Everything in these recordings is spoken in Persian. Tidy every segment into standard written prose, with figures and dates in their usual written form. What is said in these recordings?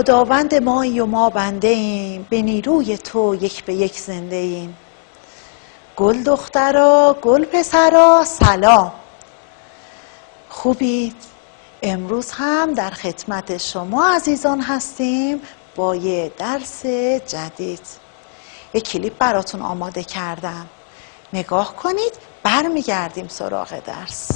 خداوند مایی و ما بنده ایم، به نیروی تو یک به یک زنده ایم. گل دخترا گل پسرا سلام، خوبید؟ امروز هم در خدمت شما عزیزان هستیم با یه درس جدید. یک کلیپ براتون آماده کردم، نگاه کنید، برمیگردیم سراغ درس.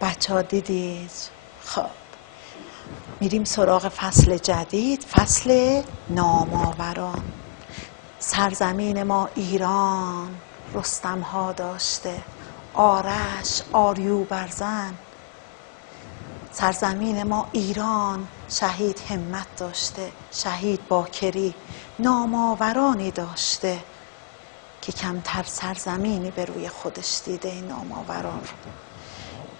بچه ها دیدید؟ خب میریم سراغ فصل جدید، فصل نام‌آوران. سرزمین ما ایران رستم ها داشته، آرش آریوبرزن. سرزمین ما ایران شهید همت داشته، شهید باکری، نام‌آورانی داشته که کمتر سرزمینی به روی خودش دیده این نام‌آوران رو.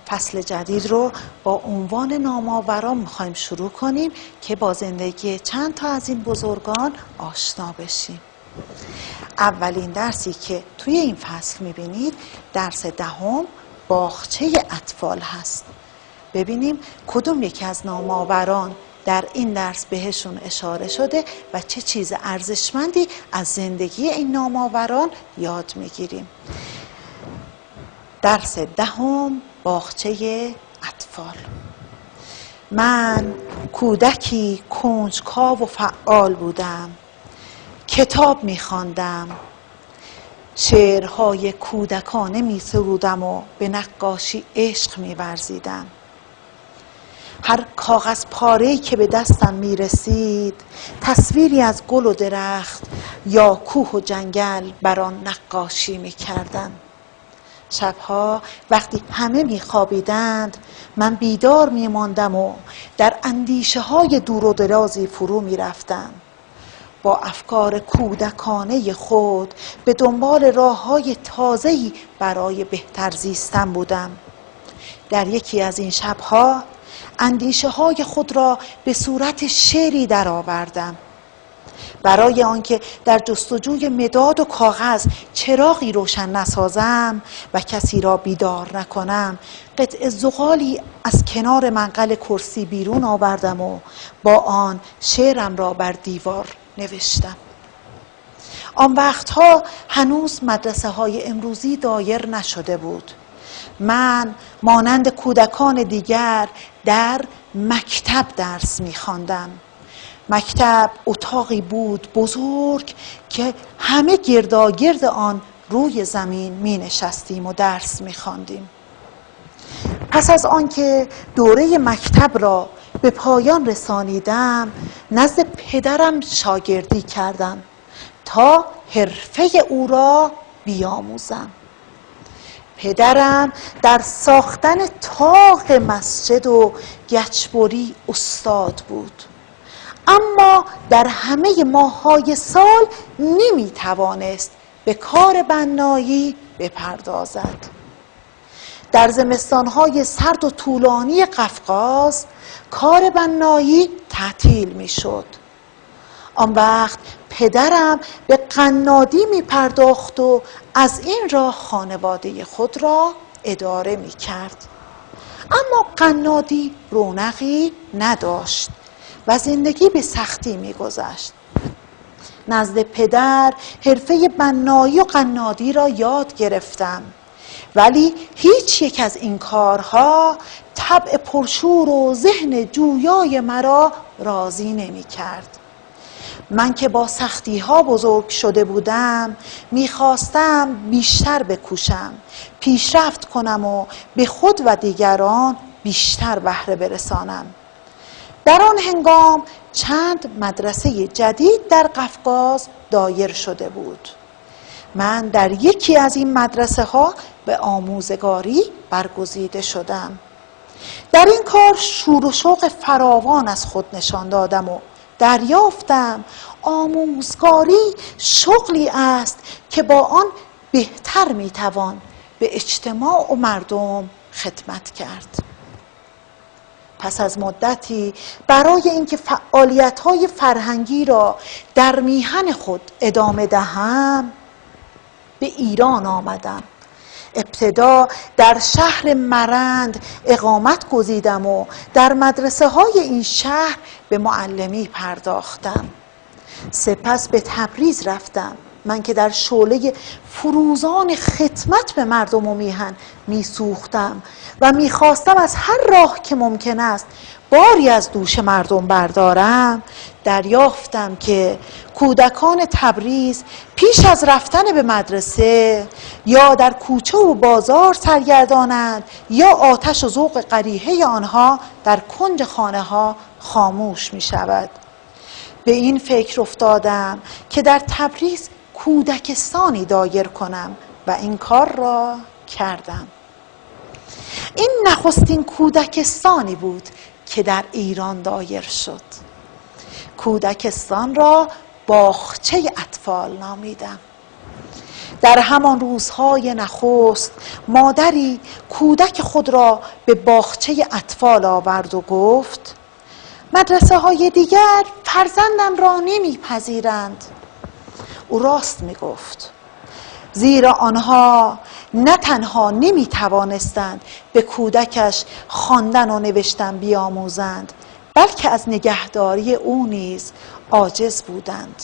فصل جدید رو با عنوان نام‌آوران میخوایم شروع کنیم که با زندگی چند تا از این بزرگان آشنا بشیم. اولین درسی که توی این فصل میبینید درس 10 باغچه اطفال هست. ببینیم کدوم یکی از نام‌آوران در این درس بهشون اشاره شده و چه چیز ارزشمندی از زندگی این نام‌آوران یاد میگیریم. درس 10 باغچه اطفال. من کودکی کنجکاو و فعال بودم، کتاب می‌خواندم، شعرهای کودکانه می‌سرودم و به نقاشی عشق می‌ورزیدم. هر کاغذ پاره‌ای که به دستم می‌رسید تصویری از گل و درخت یا کوه و جنگل بر آن نقاشی می‌کردم. شبها وقتی همه میخوابیدند من بیدار میماندم و در اندیشه های دور و درازی فرو میرفتم. با افکار کودکانه خود به دنبال راه های تازه‌ای برای بهتر زیستن بودم. در یکی از این شبها اندیشه های خود را به صورت شعری درآوردم. برای آنکه در جستجوی مداد و کاغذ چراغی روشن نسازم و کسی را بیدار نکنم، قطعه زغالی از کنار منقل کرسی بیرون آوردم و با آن شعرم را بر دیوار نوشتم. آن وقتها هنوز مدرسه های امروزی دایر نشده بود. من مانند کودکان دیگر در مکتب درس می‌خواندم. مکتب اتاقی بود بزرگ که همه گرداگرد آن روی زمین می نشستیم و درس می خواندیم. پس از آنکه دوره مکتب را به پایان رسانیدم نزد پدرم شاگردی کردم تا حرفه او را بیاموزم. پدرم در ساختن طاق مسجد و گچبری استاد بود، اما در همه ماه‌های سال نمی‌توانست به کار بنایی بپردازد. در زمستان‌های سرد و طولانی قفقاز کار بنایی تعطیل می‌شد. آن وقت پدرم به قنادی می‌پرداخت و از این راه خانواده خود را اداره می‌کرد. اما قنادی رونقی نداشت و زندگی به سختی می‌گذشت. نزد پدر حرفه بنایی و قنادی را یاد گرفتم ولی هیچ یک از این کارها طبع پرشور و ذهن جویای مرا راضی نمی کرد. من که با سختی ها بزرگ شده بودم میخواستم بیشتر بکوشم، پیشرفت کنم و به خود و دیگران بیشتر بهره برسانم. در آن هنگام چند مدرسه جدید در قفقاز دایر شده بود. من در یکی از این مدرسه ها به آموزگاری برگزیده شدم. در این کار شور و شوق فراوان از خود نشان دادم و دریافتم آموزگاری شغلی است که با آن بهتر میتوان به اجتماع و مردم خدمت کرد. پس از مدتی برای اینکه فعالیت‌های فرهنگی را در میهن خود ادامه دهم به ایران آمدم. ابتدا در شهر مرند اقامت گزیدم و در مدرسه های این شهر به معلمی پرداختم. سپس به تبریز رفتم. من که در شعله فروزان خدمت به مردم و میهن میسوختم و میخواستم از هر راه که ممکن است باری از دوش مردم بردارم، دریافتم که کودکان تبریز پیش از رفتن به مدرسه یا در کوچه و بازار سرگردانند یا آتش و ذوق قریحه آنها در کنج خانه ها خاموش می شود. به این فکر افتادم که در تبریز کودکستانی دایر کنم و این کار را کردم. این نخستین کودکستانی بود که در ایران دایر شد. کودکستان را باغچه اطفال نامیدم. در همان روزهای نخست مادری کودک خود را به باغچه اطفال آورد و گفت مدرسه های دیگر فرزندم را نمیپذیرند. او راست میگفت، زیرا آنها نه تنها نمیتوانستند به کودکش خواندن و نوشتن بیاموزند، بلکه از نگهداری او نیز عاجز بودند.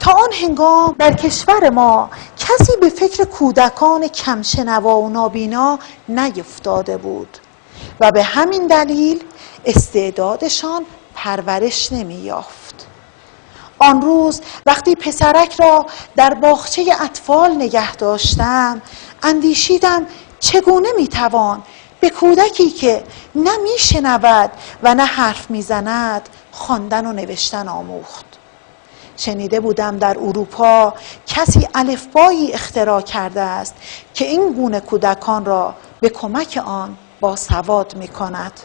تا آن هنگام در کشور ما کسی به فکر کودکان کمشنوا و نابینا نیفتاده بود و به همین دلیل استعدادشان پرورش نمی یافت. آن روز وقتی پسرک را در باغچه اطفال نگه داشتم، اندیشیدم چگونه میتوان به کودکی که نه میشنود و نه حرف میزند خواندن و نوشتن آموخت. شنیده بودم در اروپا کسی الفبایی اختراع کرده است که این گونه کودکان را به کمک آن باسواد میکند.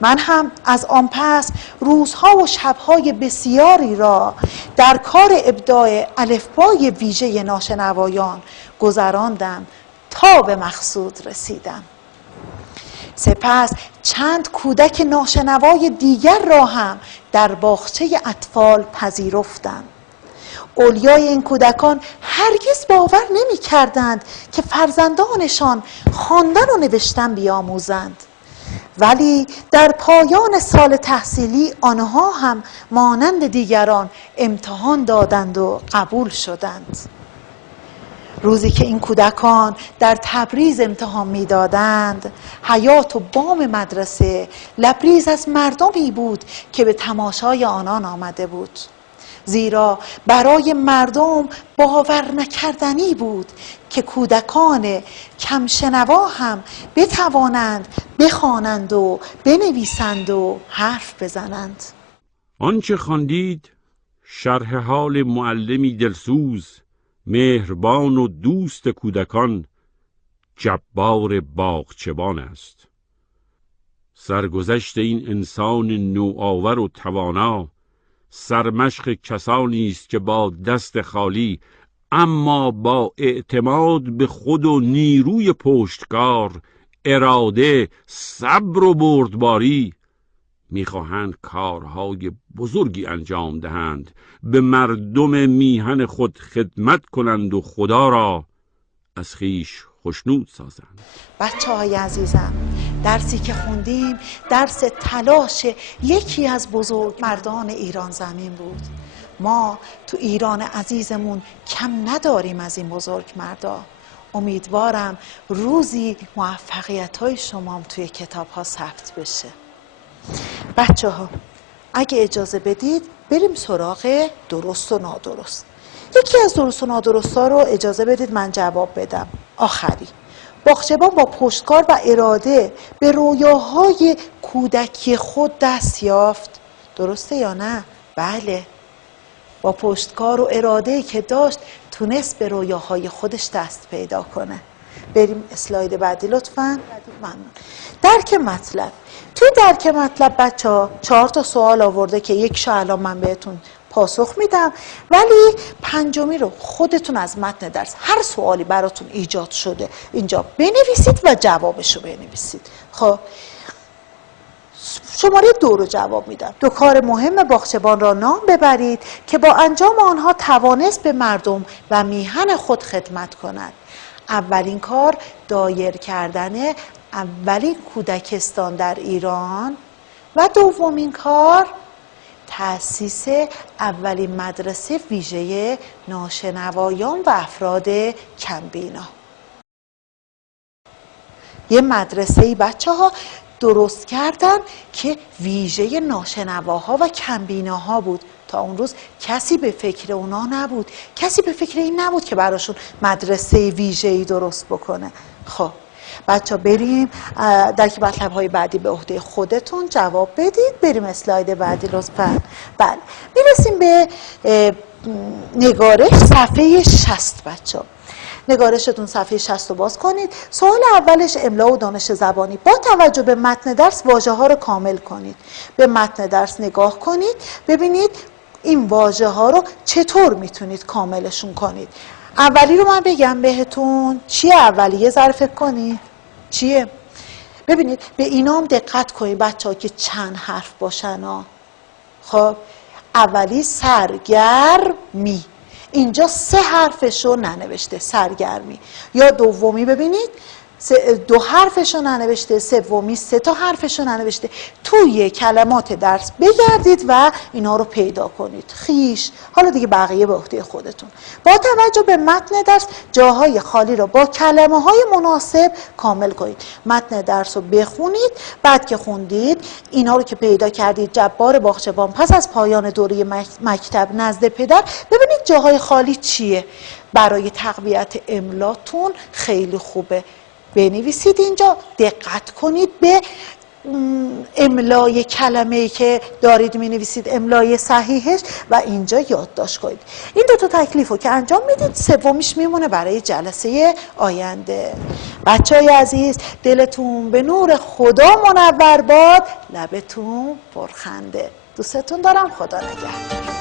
من هم از آن پس روزها و شبهای بسیاری را در کار ابداع الفبای ویژه ناشنوایان گذراندم تا به مقصود رسیدم. سپس چند کودک ناشنوای دیگر را هم در باغچه اطفال پذیرفتم. اولیای این کودکان هرگز باور نمی کردند که فرزندانشان خواندن و نوشتن بیاموزند، ولی در پایان سال تحصیلی آنها هم مانند دیگران امتحان دادند و قبول شدند. روزی که این کودکان در تبریز امتحان می‌دادند، حیاط و بام مدرسه لبریز از مردمی بود که به تماشای آنان آمده بود. زیرا برای مردم باور نکردنی بود که کودکان کمشنوا هم بتوانند بخوانند و بنویسند و حرف بزنند. آنچه خواندید شرح حال معلمی دلسوز، مهربان و دوست کودکان، جبار باغچبان است. سرگذشت این انسان نوآور و توانا سرمشق کسانی است که با دست خالی اما با اعتماد به خود و نیروی پشتکار، اراده، صبر و بردباری میخواهند کارهای بزرگی انجام دهند، به مردم میهن خود خدمت کنند و خدا را از خویش خوشنود سازند. بچه‌های عزیزم، درسی که خوندیم درس تلاش یکی از بزرگ مردان ایران زمین بود. ما تو ایران عزیزمون کم نداریم از این بزرگ مردا. امیدوارم روزی موفقیت‌های شما توی کتاب‌ها ثبت بشه. بچه‌ها اگه اجازه بدید بریم سراغ درست و نادرست. یکی از درست و نادرست‌ها رو اجازه بدید من جواب بدم. آخری باغچبان با پشتکار و اراده به رویاهای کودکی خود دست یافت. درسته یا نه؟ بله. با پشتکار و اراده‌ای که داشت تونست به رویاهای خودش دست پیدا کنه. بریم اسلاید بعدی لطفاً. ممنون. درک مطلب. توی درک مطلب بچه‌ها 4 تا سوال آورده که یکشو الان من بهتون پاسخ میدم، ولی 5می رو خودتون از متن درس هر سوالی براتون ایجاد شده اینجا بنویسید و جوابشو بنویسید. خب شماره 2 رو جواب میدم. 2 کار مهم باغچبان را نام ببرید که با انجام آنها توانست به مردم و میهن خود خدمت کند. اولین کار دایر کردن اولین کودکستان در ایران و دومین کار تأسیس اولین مدرسه ویژه ناشنوایان و افراد کمبینا. یه مدرسه‌ای بچه‌ها درست کردن که ویژه ناشنواها و کمبیناها بود. تا اون روز کسی به فکر اونا نبود، کسی به فکر این نبود که براشون مدرسه ویژه‌ای درست بکنه. خب بچه بریم در که مطلب‌های بعدی به عهده خودتون جواب بدید. بریم اسلاید بعدی لطفاً. بله میرسیم به نگارش صفحه 60 بچه. نگارشتون صفحه 60 رو باز کنید. سوال اولش املا و دانش زبانی. با توجه به متن درس واژه‌ها رو کامل کنید. به متن درس نگاه کنید ببینید این واژه‌ها رو چطور میتونید کاملشون کنید. اولی رو من بگم بهتون چیه؟ اولی یه ذره فکر کنید چیه؟ ببینید به اینام دقت کنید بچه‌ها که چند حرف باشن ها. خب اولی سرگرمی، اینجا 3 حرفشو ننوشته سرگرمی. یا دومی ببینید 2 حرفشو ننوشته، سومی 3 تا حرفشو ننوشته. توی کلمات درس بگردید و اینا رو پیدا کنید. خیش حالا دیگه بقیه به عهده خودتون. با توجه به متن درس جاهای خالی رو با کلمه‌های مناسب کامل کنید. متن درس رو بخونید، بعد که خوندید اینا رو که پیدا کردید جبار باغچبان پس از پایان دوره مکتب نزد پدر ببینید جاهای خالی چیه. برای تقویت املاتون خیلی خوبه. بنویسید اینجا، دقت کنید به املای کلمه‌ای که دارید می‌نویسید، املای صحیحش، و اینجا یادداشت کنید. این 2 تا تکلیف رو که انجام میدید سومیش میمونه برای جلسه آینده. بچه‌های عزیز دلتون به نور خدا منور باد، لبتون پرخنده. دوستتون دارم. خدا نگهدار.